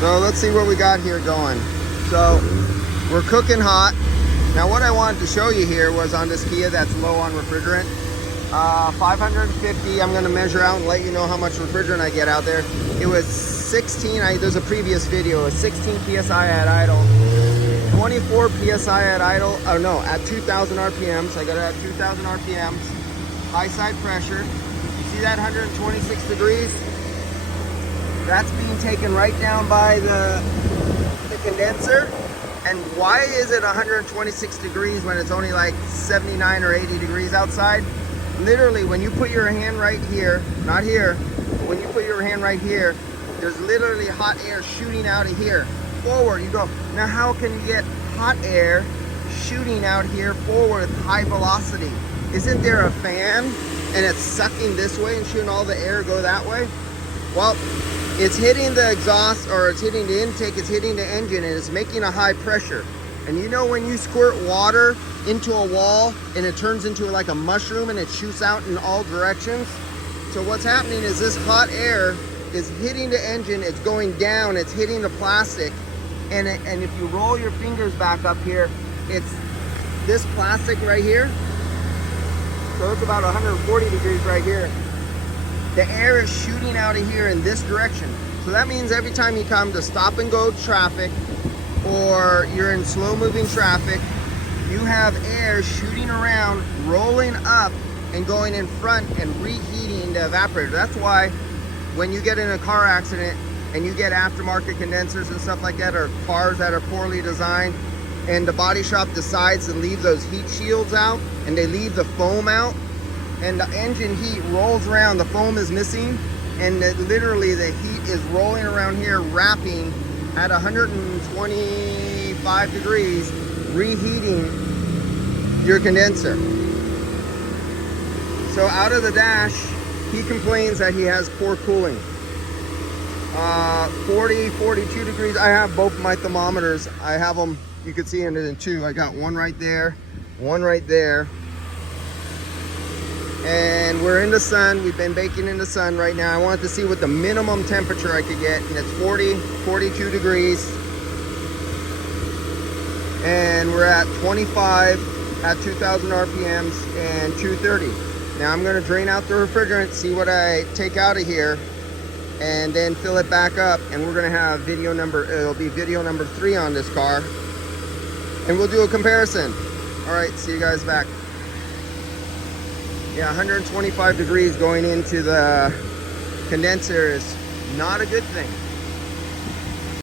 So let's see what we got here going. So we're cooking hot. Now what I wanted to show you here was on this Kia that's low on refrigerant. 550, I'm gonna measure out and let you know how much refrigerant I get out there. It was 16, there's a previous video, it was 16 PSI at idle, 24 PSI at idle, oh no, at 2,000 RPMs. I got it at 2,000 RPMs. High side pressure. You see that 126 degrees? That's being taken right down by the condenser. And why is it 126 degrees when it's only like 79 or 80 degrees outside? Literally, when you put your hand right here, not here, but when you put your hand right here, there's literally hot air shooting out of here. Forward, you go. Now how can you get hot air shooting out here forward with high velocity? Isn't there a fan and it's sucking this way and shooting all the air go that way? Well, it's hitting the exhaust, or it's hitting the intake, it's hitting the engine, and it's making a high pressure. And you know when you squirt water into a wall and it turns into like a mushroom and it shoots out in all directions? So what's happening is this hot air is hitting the engine, it's going down, it's hitting the plastic, and if you roll your fingers back up here, it's this plastic right here. So it's about 140 degrees right here. The air is shooting out of here in this direction. So that means every time you come to stop and go traffic, or you're in slow moving traffic, you have air shooting around, rolling up and going in front and reheating the evaporator. That's why when you get in a car accident and you get aftermarket condensers and stuff like that, or cars that are poorly designed, and the body shop decides to leave those heat shields out and they leave the foam out, and the engine heat rolls around, the foam is missing, and literally the heat is rolling around here, wrapping at 125 degrees, reheating your condenser. So out of the dash, he complains that he has poor cooling. 40, 42 degrees. I have both my thermometers. I have them, you can see in two. I got one right there, one right there. And we're in the sun. We've been baking in the sun right now. I wanted to see what the minimum temperature I could get, and it's 40, 42 degrees. And we're at 25 at 2,000 RPMs and 230. Now I'm gonna drain out the refrigerant, see what I take out of here, and then fill it back up, and we're gonna have video number, it'll be video number 3 on this car, and we'll do a comparison. All right, see you guys back. Yeah, 125 degrees going into the condenser is not a good thing.